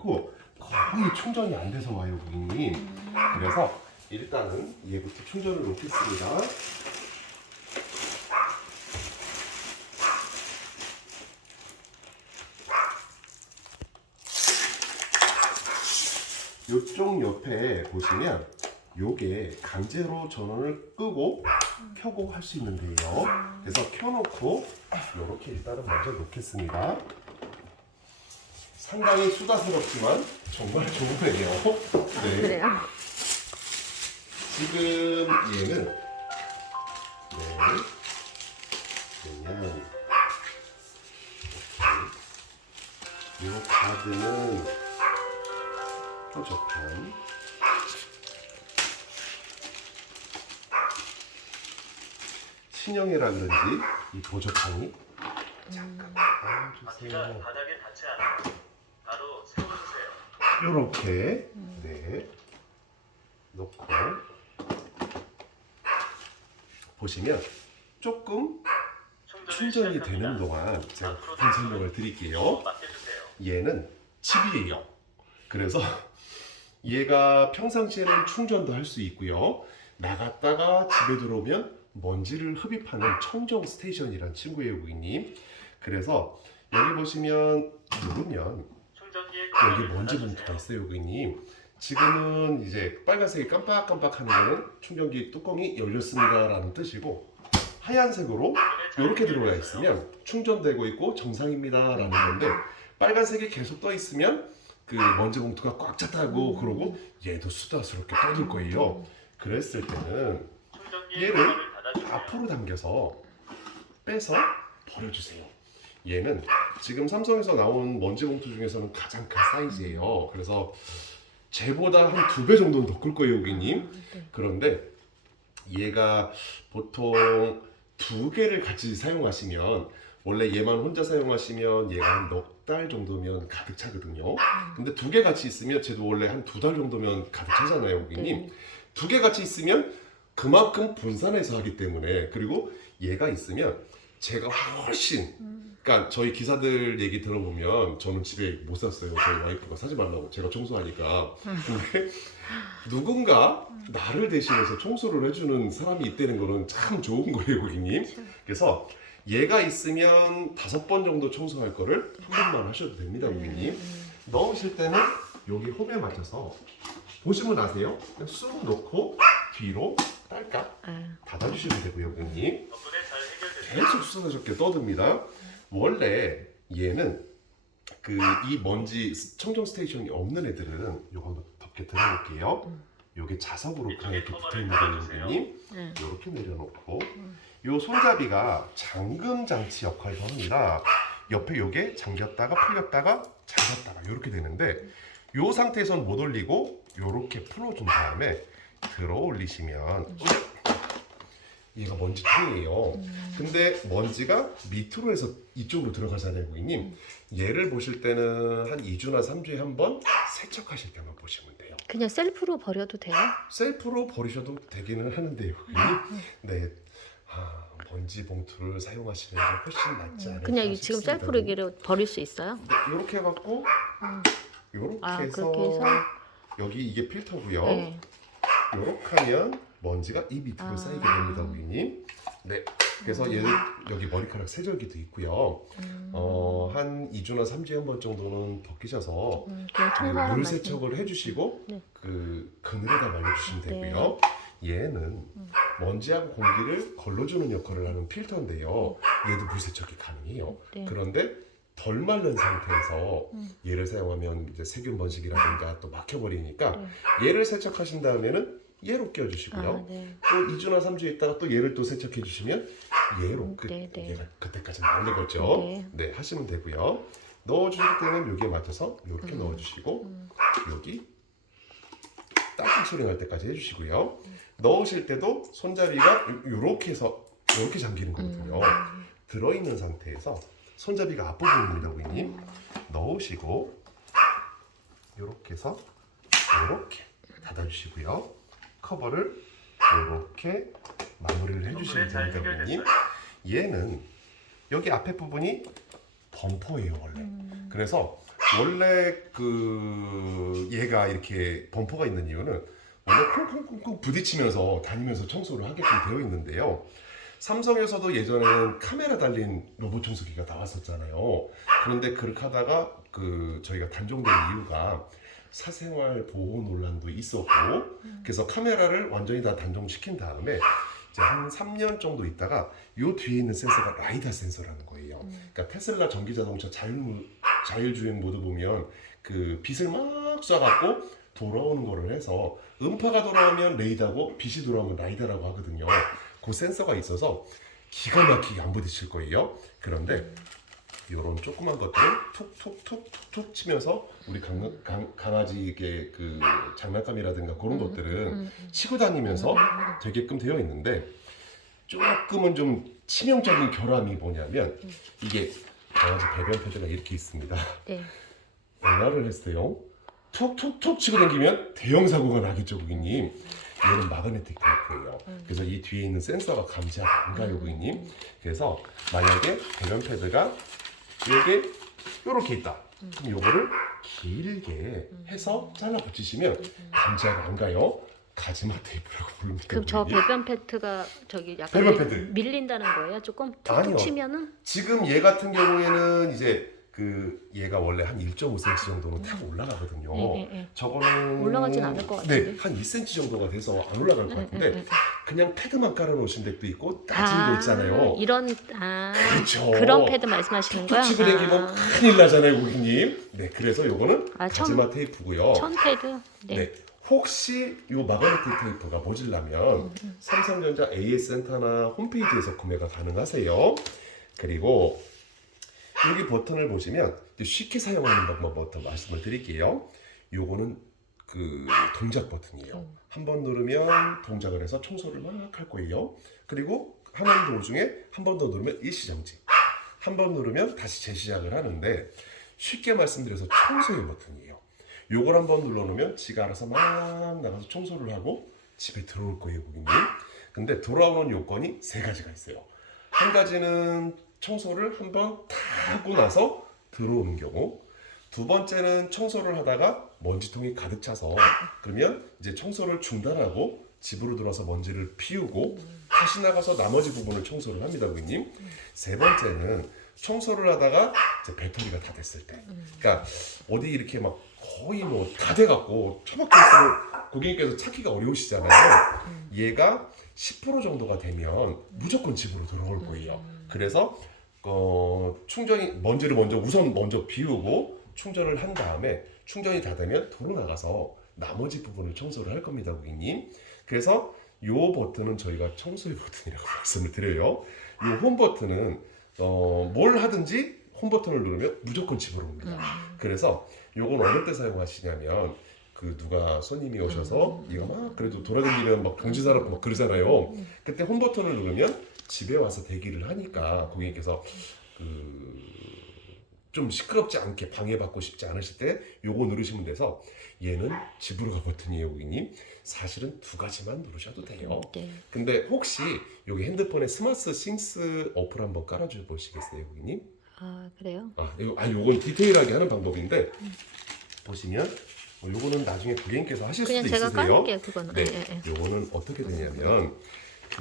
그렇고 거의 충전이 안 돼서 와요, 고객님. 그래서 일단은 얘부터 충전을 놓겠습니다. 이쪽 옆에 보시면 요게 강제로 전원을 끄고 켜고 할 수 있는데요. 그래서 켜놓고 이렇게 일단은 먼저 놓겠습니다. 상당히 수다스럽지만 정말 좋은 거예요. 네. 그래요? 지금 얘는 그냥 이 카드는 표적판, 신형이라 그런지 이 보조판이 잠깐만 봐주세요. 바닥에 닿지 않아. 바로 세워주세요. 요렇게 놓고 보시면 조금 충전이 되는 동안 제가 부품 설명을 드릴게요. 맡겨주세요. 얘는 칩이에요. 그래서 얘가 평상시에는 충전도 할 수 있고요. 나갔다가 집에 들어오면 먼지를 흡입하는 청정 스테이션이란 친구예요, 고객님. 그래서 여기 보시면 누르면 여기 먼지 봉투가 있어요, 고객님. 지금은 이제 빨간색이 깜빡깜빡하는 거는 충전기 뚜껑이 열렸습니다라는 뜻이고, 하얀색으로 이렇게 들어가 있으면 충전되고 있고 정상입니다라는 건데, 빨간색이 계속 떠 있으면 그 먼지 봉투가 꽉 찼다고 그러고 얘도 수다스럽게 떠들 거예요. 그랬을 때는 얘를 앞으로 당겨서 빼서 버려주세요. 얘는 지금 삼성에서 나온 먼지 봉투 중에서는 가장 큰 사이즈예요. 그래서 쟤보다 한 2배 정도는 더 클 거예요, 고객님. 그런데 얘가 보통 2개를 같이 사용하시면, 원래 얘만 혼자 사용하시면 얘가 한 넉 달 정도면 가득 차거든요. 근데 2개 같이 있으면 쟤도 원래 한 2달 정도면 가득 차잖아요, 고객님. 2개 같이 있으면 그만큼 분산해서 하기 때문에, 그리고 얘가 있으면 제가 훨씬, 그러니까 저희 기사들 얘기 들어보면 저는 집에 못 샀어요. 저희 와이프가 사지 말라고, 제가 청소하니까. 근데 누군가 나를 대신해서 청소를 해주는 사람이 있다는 거는 참 좋은 거예요, 고객님. 그래서 얘가 있으면 5번 정도 청소할 거를 한 번만 하셔도 됩니다, 고객님. 넣으실 때는 여기 홈에 맞춰서 보시면 아세요? 그냥 쑥 놓고 뒤로 딸깍 닫아주시면 되고요, 고객님. 덕분에 잘 해결됐어요. 계속 수다스럽게 떠듭니다. 원래 얘는 그 이 먼지 청정 스테이션이 없는 애들은 요거 한번 덮개 들어볼게요. 요게 자석으로 그냥 이렇게 붙어있는 거예요, 고객님. 이렇게 내려놓고 요 손잡이가 잠금 장치 역할도 합니다. 옆에 요게 잠겼다가 풀렸다가 잠겼다가 이렇게 되는데, 요 상태에선 못 올리고 요렇게 풀어준 다음에 들어 올리시면 얘가 먼지통이에요. 근데 먼지가 밑으로 해서 이쪽으로 들어가잖아요, 고객님. 얘를 보실 때는 한 2주나 3주에 한 번 세척하실 때만 보시면 돼요. 그냥 셀프로 버려도 돼요? 셀프로 버리셔도 되기는 하는데요, 고객님. 네. 먼지 봉투를 사용하시면 훨씬 낫지 않을까 그냥 지금 싶습니다. 셀프로 이렇게 버릴 수 있어요? 네, 이렇게 해갖고 이렇게 해서 그렇게 해서? 여기 이게 필터고요. 네. 이렇게 하면 먼지가 이 밑으로 쌓이게 됩니다, 고객님. 네. 그래서 얘는 여기 머리카락 세절기도 있고요. 한 2주나 3주에 한 번 정도는 벗기셔서 물 세척을 해주시고 그 그늘에다 말려주시면 되고요. 얘는 먼지하고 공기를 걸러주는 역할을 하는 필터인데요. 얘도 물 세척이 가능해요. 그런데 덜 마른 상태에서 얘를 사용하면 이제 세균 번식이라든가 또 막혀버리니까 얘를 세척하신 다음에는 얘로 껴주시고요. 또 2주나 3주 있다가 또 얘를 또 세척해 주시면 얘로 얘가 그때까지 마른 거죠. 네, 하시면 되고요. 넣어주실 때는 여기에 맞춰서 이렇게 넣어주시고 여기 딸깍 소리 날 때까지 해주시고요. 넣으실 때도 손잡이가 이렇게 해서 이렇게 잠기는 거거든요. 들어있는 상태에서 손잡이가 앞부분입니다, 고객님. 넣으시고 이렇게 해서 이렇게 닫아주시고요. 커버를 이렇게 마무리를 해주시면 됩니다, 고객님. 얘는 여기 앞에 부분이 범퍼예요, 원래. 그래서 원래 얘가 이렇게 범퍼가 있는 이유는 원래 쿵쿵쿵쿵 부딪히면서 다니면서 청소를 하게끔 되어 있는데요. 삼성에서도 예전에는 카메라 달린 로봇 청소기가 나왔었잖아요. 그런데 그렇게 하다가 저희가 단종된 이유가 사생활 보호 논란도 있었고, 그래서 카메라를 완전히 다 단종시킨 다음에 이제 한 3년 정도 있다가 요 뒤에 있는 센서가 라이다 센서라는 거예요. 그러니까 테슬라 전기 자동차 자율주행 모드 보면 그 빛을 막 쏴갖고 돌아오는 거를 해서 음파가 돌아오면 레이다고 빛이 돌아오면 라이다라고 하거든요. 그 센서가 있어서 기가 막히게 안 부딪힐 거예요. 그런데 이런 조그만 것들을 툭툭툭툭툭 치면서 우리 강아지에게 그 장난감이라든가 그런 것들은 치고 다니면서 되게끔 되어 있는데, 조금은 좀 치명적인 결함이 뭐냐면 이게 강아지 배변 패드가 이렇게 있습니다. 네. 연화를 했을 때요, 툭툭툭 치고 다니면 대형 사고가 나겠죠, 고객님. 얘는 마그네틱 테이프예요. 그래서 이 뒤에 있는 센서가 감지가 안 가요, 고객님. 그래서 만약에 배변 패드가 이게 이렇게 있다. 그럼 요거를 길게 해서 잘라 붙이시면 감지가 안 가요. 가지마 테이프라고 부릅니다. 그럼 저 고객님. 배변 패드가 저기 약간 배변 패드. 밀린다는 거예요? 조금 아니요. 툭툭 치면은? 지금 얘 같은 경우에는 이제 얘가 원래 한 1.5cm 정도는 타고 올라가거든요. 네. 저거는 올라가진 않을 것 같은데. 네, 한 2cm 정도가 돼서 안 올라갈 것 같은데 그냥 패드만 깔아놓으신 덱도 있고 낮은 거 있잖아요. 그렇죠. 그런 패드 말씀하시는 거야? 툭툭 치고 다니면 큰일 나잖아요, 고객님. 네, 그래서 요거는 가지마 테이프고요. 천 패드? 네. 네. 혹시 요 마그네틱 테이프가 모질라면 삼성전자 AS 센터나 홈페이지에서 구매가 가능하세요. 그리고 여기 버튼을 보시면 쉽게 사용하는 방법부터 말씀을 드릴게요. 요거는 동작 버튼이에요. 한 번 누르면 동작을 해서 청소를 막 할 거예요. 그리고 하는 도중에 한 번 더 누르면 일시정지, 한 번 누르면 다시 재시작을 하는데, 쉽게 말씀드려서 청소의 버튼이에요. 요걸 한 번 눌러놓으면 지가 알아서 막 나가서 청소를 하고 집에 들어올 거예요, 고객님. 근데 돌아오는 요건이 3가지가 있어요. 한 가지는 청소를 한번 다 하고 나서 들어오는 경우, 두 번째는 청소를 하다가 먼지통이 가득 차서 그러면 이제 청소를 중단하고 집으로 들어와서 먼지를 피우고 다시 나가서 나머지 부분을 청소를 합니다, 고객님. 세 번째는 청소를 하다가 이제 배터리가 다 됐을 때, 그러니까 어디 이렇게 막 거의 뭐 다 돼갖고 처박혀 있으면 고객님께서 찾기가 어려우시잖아요. 얘가 10% 정도가 되면 무조건 집으로 돌아올 거예요. 그래서 충전이 먼지를 먼저 비우고 충전을 한 다음에 충전이 다 되면 도로 나가서 나머지 부분을 청소를 할 겁니다, 고객님. 그래서 요 버튼은 저희가 청소의 버튼이라고 말씀을 드려요. 요 홈 버튼은 뭘 하든지 홈 버튼을 누르면 무조건 집으로 옵니다. 그래서 요건 어느 때 사용하시냐면 누가 손님이 오셔서 이거 막 그래도 돌아다니면 막 경지사람 막 그러잖아요. 그때 홈 버튼을 누르면 집에 와서 대기를 하니까 고객님께서 좀 시끄럽지 않게 방해받고 싶지 않으실 때 요거 누르시면 돼서, 얘는 집으로 가 버튼이에요, 고객님. 사실은 2가지만 누르셔도 돼요. 네. 근데 혹시 여기 핸드폰에 스마트 싱스 어플 한번 깔아줘 보시겠어요, 고객님? 아, 그래요? 요건 디테일하게 하는 방법인데 보시면 요거는 나중에 고객님께서 하실 수도 그냥 제가 있으세요. 깔을게요, 그거는. 네, 네. 요거는 어떻게 되냐면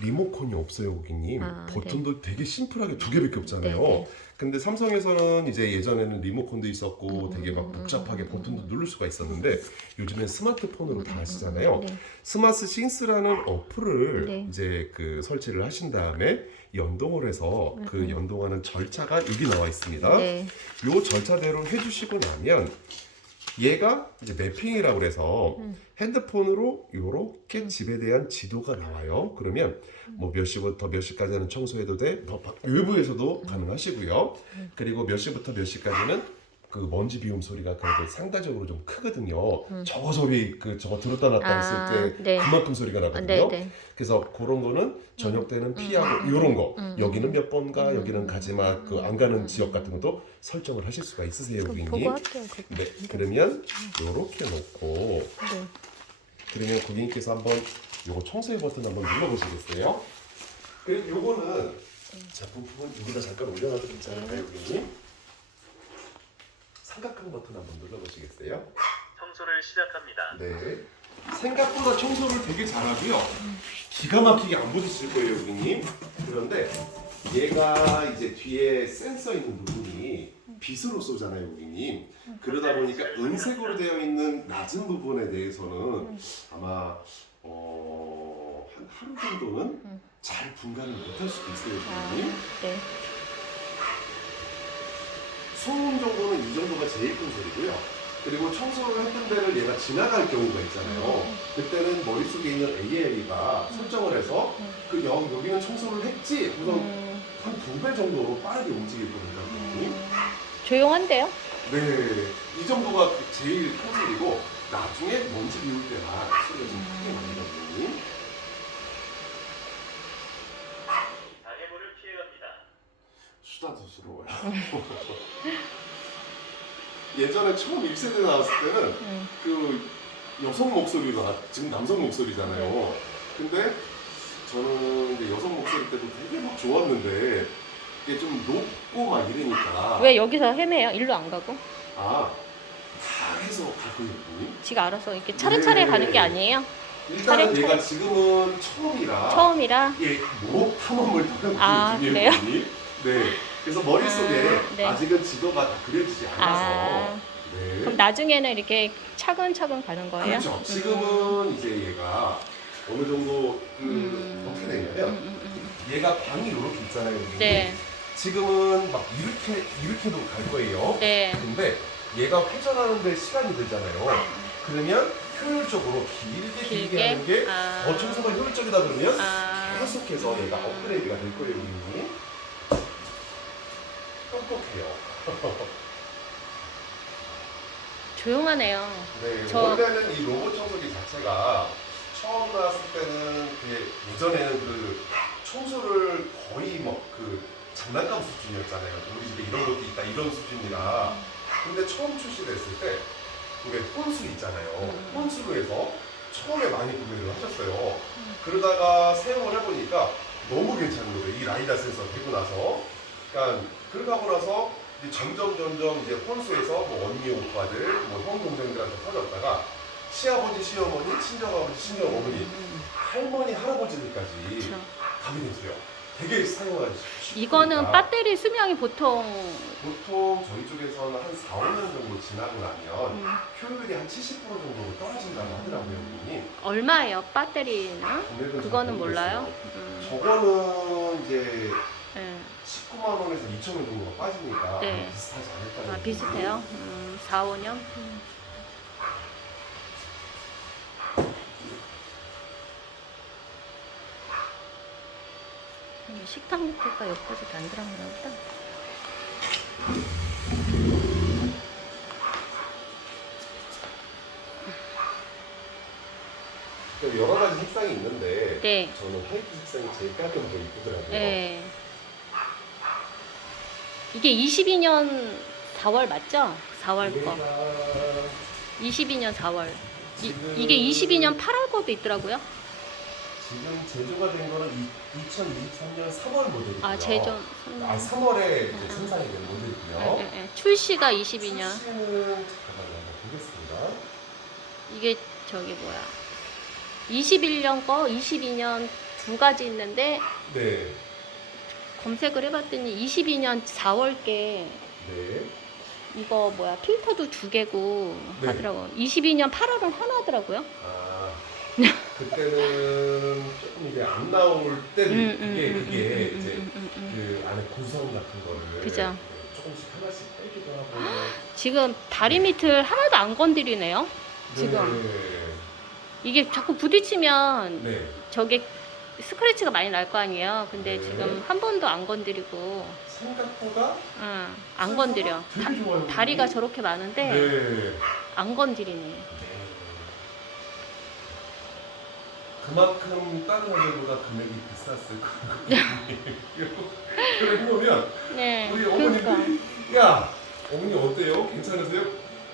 리모컨이 없어요, 고객님. 버튼도 되게 심플하게 2개밖에 없잖아요. 네. 근데 삼성에서는 이제 예전에는 리모컨도 있었고 되게 막 복잡하게 버튼도 누를 수가 있었는데 요즘엔 스마트폰으로 다 하시잖아요. 네. 스마트 싱스라는 어플을 네. 이제 설치를 하신 다음에 연동을 해서 연동하는 절차가 여기 나와 있습니다. 네. 요 절차대로 해주시고 나면 얘가 이제 매핑이라고 그래서 핸드폰으로 요렇게 집에 대한 지도가 나와요. 그러면 뭐 몇 시부터 몇 시까지는 청소해도 돼. 외부에서도 가능하시고요. 그리고 몇 시부터 몇 시까지는 먼지 비움 소리가 그래도 상대적으로 좀 크거든요. 저거 소리 저거 들었다 놨다 했을 때 네. 그만큼 소리가 나거든요. 네. 그래서 그런 거는 저녁 때는 피하고 요런 거 여기는 몇 번가 여기는 가지마 안 가는 지역 같은 것도 설정을 하실 수가 있으세요, 그럼 고객님. 보고 할게요, 그거. 네, 그러면 요렇게 놓고 네. 그러면 고객님께서 한번 요거 청소의 버튼 한번 눌러보시겠어요? 그리고 요거는 자 부품은 여기다 잠깐 올려놔도 괜찮을까요, 고객님? 삼각형 버튼 한번 눌러보시겠어요? 청소를 시작합니다. 네. 생각보다 청소를 되게 잘하고요. 기가 막히게 안 부딪힐 거예요, 고객님. 그런데 얘가 이제 뒤에 센서 있는 부분이 빛으로 쏘잖아요, 고객님. 그러다 보니까 은색으로 되어 있는 낮은 부분에 대해서는 아마 한 하루 정도는 잘 분간을 못할 수도 있어요, 고객님. 네. 소음 정도는 이 정도가 제일 큰 소리고요. 그리고 청소를 했던 데를 얘가 지나갈 경우가 있잖아요. 그때는 머릿속에 있는 AI가 설정을 해서 그 여기는 청소를 했지 우선 한 2배 정도로 빠르게 움직일 겁니다. 고객님. 조용한데요? 네, 이 정도가 제일 큰 소리고 나중에 먼지 비울 때만 소리가 좀 크게 납니다. 고객님. 장애물을 피해갑니다. 수다스러워요. 예전에 처음 1세대 나왔을 때는 그 여성 목소리가 지금 남성 목소리잖아요. 근데 저는 이제 여성 목소리 때도 되게 막 좋았는데 이게 좀 높고 막 이러니까 왜 여기서 헤매요? 일로 안 가고? 다 해서 가고 있니? 지가 알아서 이렇게 차례차례 네. 가는 게 아니에요? 일단은 차례. 얘가 지금은 처음이라 처음이라? 목 탐험을 하는 아, 중이에요. 그래요? 고객님. 네. 그래서 머릿속에 네. 아직은 지도가 다 그려지지 않아서 아, 네. 그럼 나중에는 이렇게 차근차근 가는 거예요? 그렇죠. 지금은 이제 얘가 어느 정도 어떻게 되냐면 얘가 방이 이렇게 있잖아요. 여기. 네. 지금은 막 이렇게도 갈 거예요. 네. 근데 얘가 회전하는데 시간이 들잖아요. 그러면 효율적으로 길게 하는 게 아. 청소가 효율적이다 그러면 아. 계속해서 얘가 업그레이드가 될 거예요. 이미. 똑똑해요. 조용하네요. 네, 저- 원래는 이 로봇 청소기 자체가 처음 나왔을 때는 예전에는 그 청소를 거의 뭐 그 장난감 수준이었잖아요. 우리 집에 이런 것도 있다 이런 수준이라. 근데 처음 출시됐을 때 그게 혼수 있잖아요. 혼수로 해서 처음에 많이 구매를 하셨어요. 그러다가 사용을 해보니까 너무 괜찮은 거예요. 이 라이다 센서 되고 나서. 그러니까 그렇게 하고 나서 이제 점점 이제 혼수에서 뭐 언니 오빠들, 뭐 형 동생들한테 퍼졌다가 시아버지, 시어머니, 친정아버지, 친정어머니, 할머니, 할아버지들까지 그렇죠. 가게 됐어요. 되게 사용하기 쉽으니까. 이거는 배터리 수명이 보통 보통 저희 쪽에서는 한 4, 5년 정도 지나고 나면 효율이 한 70% 정도로 떨어진다고 하더라고요, 고객님. 얼마예요? 배터리는? 금액은 잘 그거는 몰라요? 모르겠어요. 저거는 이제 네. 19만 원에서 2천 원 정도가 빠지니까 네. 아마 비슷하지 않을까. 아, 비슷해요? 4, 5년? 식탁 밑에가 여기까지 안 들어가나 보다. 여러 가지 색상이 있는데 네. 저는 화이트 색상이 제일 깔끔하고 이쁘더라고요. 네. 이게 22년 4월 맞죠? 4월 거. 22년 4월. 이게 22년 8월 거도 있더라고요. 지금 제조가 된 거는 2023년 3월 모델이고요. 아, 제조. 3월에 이제 생산이 된 모델이고요. 출시가 22년. 출시는 잠깐만 한번 보겠습니다. 이게 저기 뭐야. 21년 거, 22년 두 가지 있는데 네. 검색을 해봤더니 22년 4월께 네. 이거 뭐야 필터도 두 개고 네. 하더라고. 22년 8월은 하나더라고요. 아, 그때는 조금 이제 안 나올 때는 그게 이제 그 안에 구성 같은 거를 그죠. 조금씩 하나씩 빼기도 하고. 지금 다리 밑을 하나도 안 건드리네요. 지금 이게 자꾸 부딪히면 네. 저게 스크래치가 많이 날 거 아니에요. 근데 네. 지금 한 번도 안 건드리고, 생각보다 안 건드려. 되게 좋아요. 다리가 저렇게 많은데 네. 안 건드리네. 그만큼 다른 모델보다 금액이 비쌌을 거예요. 그래 보면 네. 우리 그러니까. 어머님들이 야 어머니 어때요? 괜찮으세요?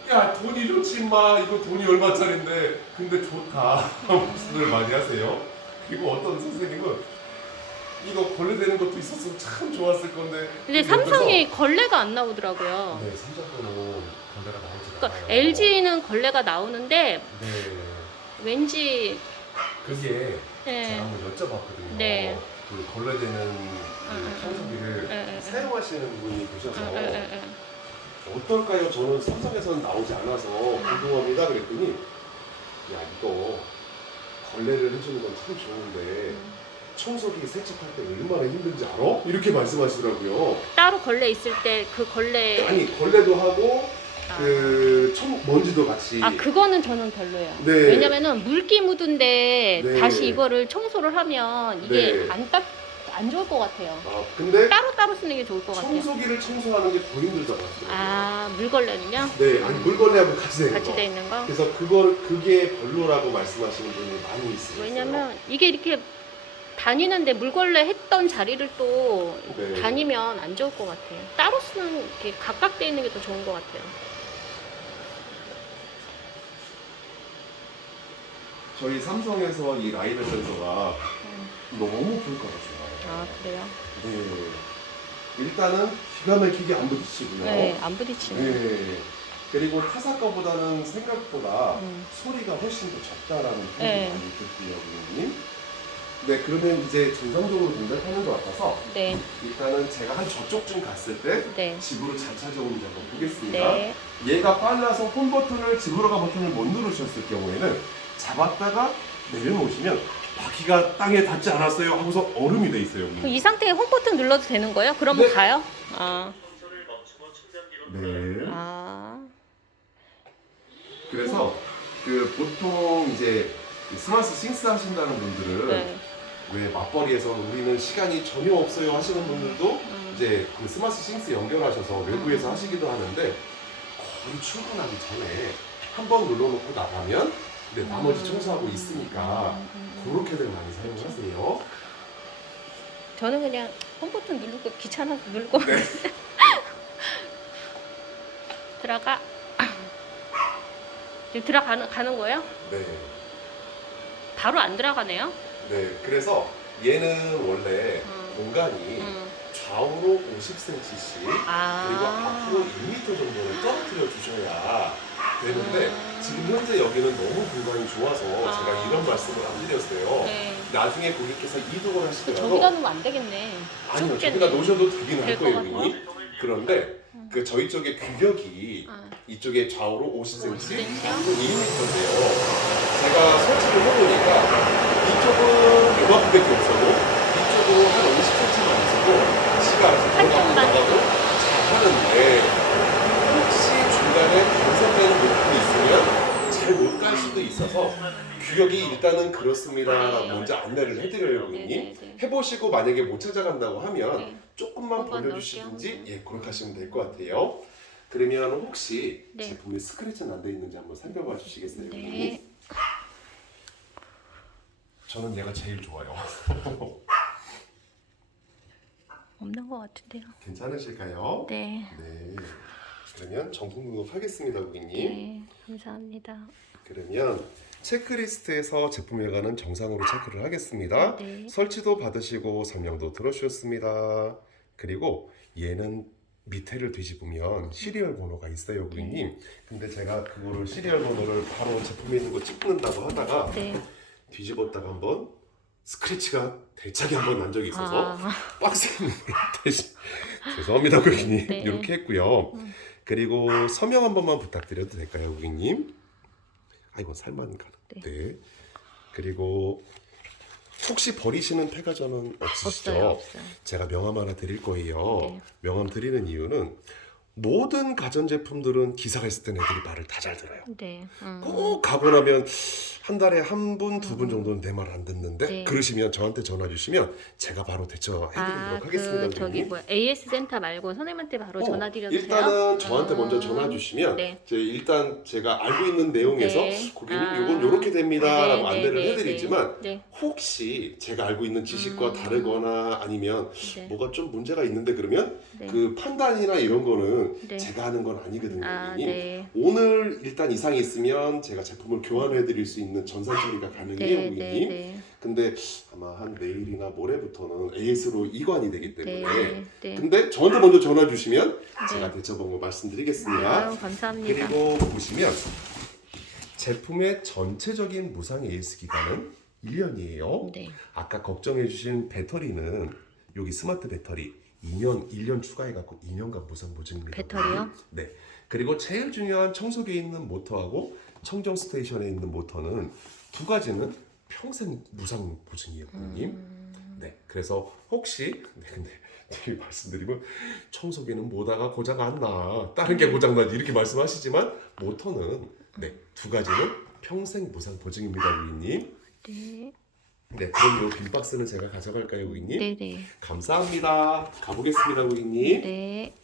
야 돈이 좋지 마 이거 돈이 얼마짜린데 근데 좋다 말씀을 많이 하세요. 그리고 어떤 선생님은 이거 걸레되는 것도 있었으면 참 좋았을 건데 근데 삼성이 걸레가 안 나오더라고요. 네 삼성 거는 걸레가 나오지 그러니까 않아요. LG는 걸레가 나오는데 네. 왠지 그게 제가 네. 한번 여쭤봤거든요. 네. 그 걸레되는 그 청소기를 네. 사용하시는 분이 계셔서 네. 어떨까요? 저는 삼성에서는 나오지 않아서 궁금합니다. 그랬더니 야 이거 걸레를 해주는 건 참 좋은데 청소기 세척할 때 얼마나 힘든지 알아? 이렇게 말씀하시더라고요. 따로 걸레 있을 때 그 걸레 아니 걸레도 하고 아. 그 먼지도 같이. 아 그거는 저는 별로예요. 네. 왜냐면은 물기 묻은데 네. 다시 이거를 청소를 하면 이게 네. 안 좋을 것 같아요. 아 근데 따로 쓰는 게 좋을 것 같아요. 청소기를 청소하는 게 더 힘들다고 하시더라고요. 아 물걸레는요? 네, 아니 물걸레하고 같이 되는 같이 거. 돼 있는 거? 그래서 그게 별로라고 말씀하시는 분이 많이 있어요. 왜냐면 이게 이렇게 다니는데 물걸레 했던 자리를 또 네. 다니면 안 좋을 것 같아요. 따로 쓰는 게 각각돼 있는 게 더 좋은 것 같아요. 저희 삼성에서 이 라이벨 센서가 너무 불가졌어요. 아 그래요? 네. 일단은 기가 막히게 안 부딪히고요. 네, 안 부딪히네. 네. 그리고 타사 거보다는 생각보다 음. 소리가 훨씬 더 적다라는 표현이 네. 많이 있거든요, 고객님. 네, 그러면 이제 정상적으로 동작하는 것 같아서 네, 일단은 제가 한 저쪽쯤 갔을 때 네, 집으로 잘 찾아오는지 한번 보겠습니다. 네. 얘가 빨라서 홈 버튼을 집으로 가 버튼을 못 누르셨을 경우에는 잡았다가 내려놓으시면 바퀴가 땅에 닿지 않았어요 하고서 얼음이 돼 있어요. 그럼 이 상태에 홈 버튼 눌러도 되는 거예요? 그러면 네. 가요? 아, 청소를 멈추고 충전기로 네. 아, 그래서 그 보통 이제 스마트 싱스 하신다는 분들은 네. 왜 맞벌이에서 우리는 시간이 전혀 없어요 하시는 분들도 이제 그 스마트 싱스 연결하셔서 외부에서 하시기도 하는데 거의 출근하기 전에 한 번 눌러놓고 나가면 나머지 청소하고 있으니까 그렇게들 많이 사용하세요. 저는 그냥 홈 버튼 누르고 귀찮아서 누르고 네. 들어가. 지금 가는 거예요? 네. 바로 안 들어가네요. 네. 그래서 얘는 원래 음. 공간이 음. 좌우로 50cm씩 그리고 아, 앞으로 1m 정도를 떨어뜨려 주셔야 되는데 지금 현재 여기는 너무 공간이 좋아서 제가 이런 말씀을 안 드렸어요. 네. 나중에 고객께서 이동을 하시더라도 저기다 놓으면 안 되겠네. 아니요, 좁겠네. 저기다 놓으셔도 되긴 할 될것 거예요, 같아요? 고객님. 그런데 그 저희 쪽에 규격이 아. 이쪽에 좌우로 50cm, 50cm? 앞으로 1m인데요. 제가 설치를 해보니까 이쪽은 요만큼밖에 없어도 이쪽으로 한 50cm만 있어도 시가 들어가고 나가고 잘 하는데 혹시 중간에 단선되는 부분이 있으면 잘 못 갈 수도 있어서 규격이 일단은 그렇습니다라고 먼저 안내를 해드려요, 고객님. 네. 해보시고 만약에 못 찾아간다고 하면 네. 조금만 한번 벌려주시든지 넣을게요. 그렇게 하시면 될 것 같아요. 그러면 혹시 네. 제품에 스크래치는 안 돼 있는지 한번 살펴봐 주시겠어요? 네. 고객님? 저는 얘가 제일 좋아요. 없는 것 같은데요. 괜찮으실까요? 네. 네. 그러면 정품 등록하겠습니다, 고객님. 네. 감사합니다. 그러면 체크리스트에서 제품에 관한 정상으로 체크를 하겠습니다. 네. 설치도 받으시고 설명도 들어주셨습니다. 그리고 얘는 밑에를 뒤집으면 시리얼 번호가 있어요, 고객님. 근데 제가 그거를 시리얼 번호를 바로 제품에 있는 거 찍는다고 하다가 네. 뒤집었다가 한번 스크래치가 대차게 한번 난 적이 있어서 아, 빡센 대신 죄송합니다, 고객님. 네. 이렇게 했고요. 그리고 서명 한 번만 부탁드려도 될까요, 고객님? 아이고 살만 가는. 네. 네. 그리고 혹시 버리시는 폐가전은 없으시죠? 없어요. 제가 명함 하나 드릴 거예요. 네. 명함 드리는 이유는 모든 가전제품들은 기사가 있을 때는 애들이 말을 다 잘 들어요. 네. 꼭 가고 나면 한 달에 한 분, 두 분 정도는 내 말 안 듣는데 네. 그러시면 저한테 전화 주시면 제가 바로 대처해드리도록 하겠습니다. 그 저기 고객님. 뭐야 AS 센터 말고 선생님한테 바로 전화 드려도 돼요? 일단은 저한테 먼저 전화 주시면 네. 일단 제가 알고 있는 내용에서 네. 고객님 아. 이건 이렇게 됩니다라고 네, 안내를 네, 해드리지만 네. 혹시 제가 알고 있는 지식과 다르거나 아니면 네. 뭐가 좀 문제가 있는데 그러면 네. 그 판단이나 이런 거는 네. 제가 하는 건 아니거든요. 아, 고객님. 네. 오늘 일단 이상이 있으면 제가 제품을 교환해 드릴 수 있는 있는 전산 처리가 가능해요, 네, 고객님. 네, 네. 근데 아마 한 내일이나 모레부터는 AS로 이관이 되기 때문에 네, 네. 근데 저한테 먼저 전화 주시면 제가 대처 방법 말씀드리겠습니다. 아유, 감사합니다. 그리고 보시면 제품의 전체적인 무상 AS 기간은 1년이에요. 네. 아까 걱정해 주신 배터리는 여기 스마트 배터리 1년 추가해 갖고 2년간 무상 보증입니다. 배터리요? 네. 그리고 제일 중요한 청소기에 있는 모터하고 청정 스테이션에 있는 모터는 두 가지는 평생 무상 보증이에요, 고객님. 네. 그래서 혹시 근데 말씀드리면 청소기는 뭐다가 고장 안 나, 다른 게 고장 나지 이렇게 말씀하시지만 모터는 두 가지는 평생 무상 보증입니다, 고객님. 네. 네, 그럼 이 빈 박스는 제가 가져갈까요, 고객님? 네, 네. 감사합니다. 가보겠습니다, 고객님. 네.